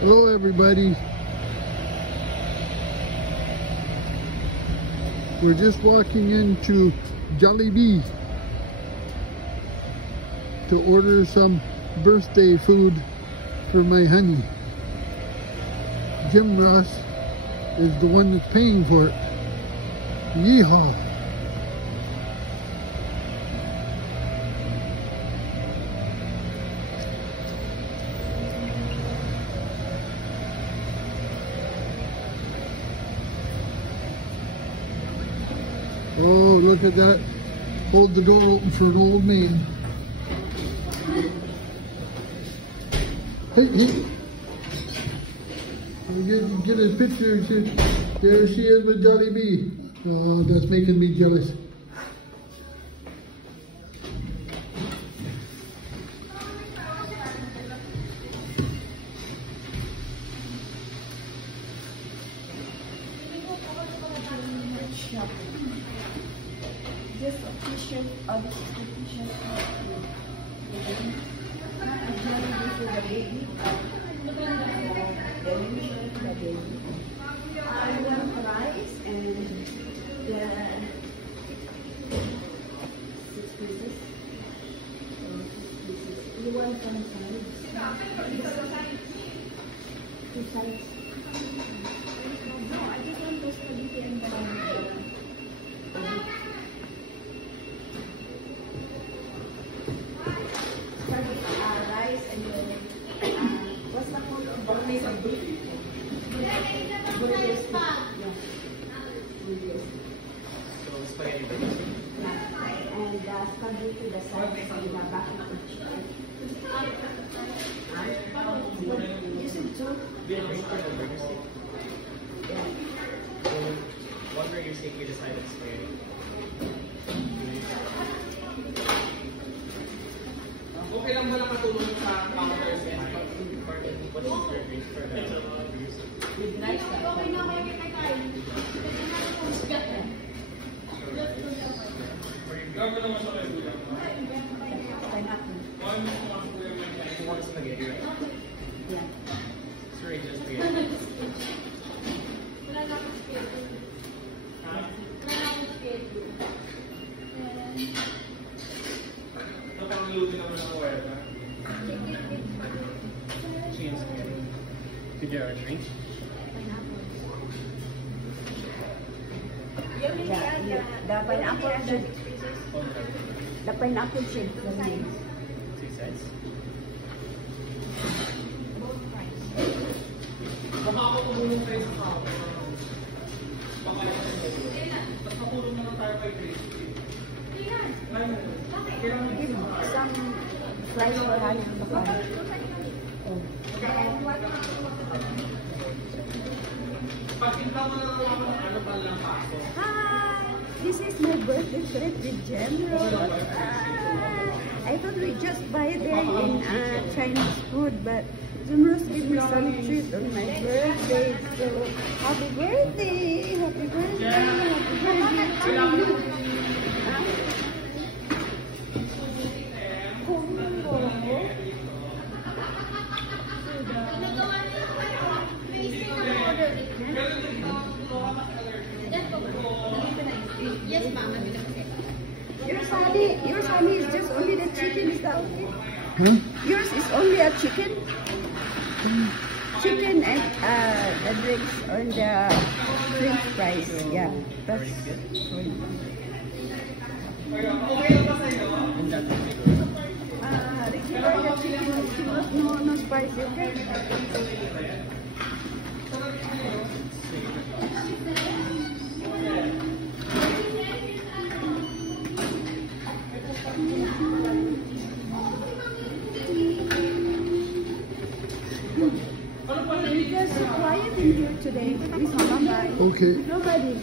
Hello everybody. We're just walking into Jollibee to order some birthday food for my honey. Jim Ross is the one that's paying for it. Yeehaw! Oh, look at that. Hold the door open for an old man. Hey, hey. Get a picture. There she is with Jollibee. Oh, that's making me jealous. Just a t-shirt or this is the t-shirt for the baby. I want rice and the 6 pieces. You want some sides? 2 sides. No, I just want those spaghetti and the rice and what's the called? Bolognese of beef. Bolognese. Yeah. So spaghetti. And spaghetti, the sauce, and the bucket of chicken. Is it so? Do you drink for the burger steak? Yeah. So one burger steak you decided spaghetti. Okay lang ba nakatulong sa counter set? What is your drink for the With rice. You want spaghetti, right? Yeah. Sorry, just spaghetti. Did you have a drink? Yeah, the pineapple shade. The pineapple shade. 2 sides. Baka ako tumulong kayo sa counter. Baka nakulong naman tayo kay Christy. Give some fries for honey. Pagkinta mo na lang ako ng ano pa lang paso. Hi! This is my birthday trip with General. I thought we just buy there in Chinese food, but General's give me some treat on my birthday. So, happy birthday! Happy birthday! Happy birthday to you! Yes, ma'am. Your honey is just only the chicken, is that okay? Huh? Yours is only a chicken? Chicken and the drinks on the French fries. Yeah, that's good. Regular the chicken, no spicy, okay? It's just so quiet in here today. We saw nobody. Okay. Nobody.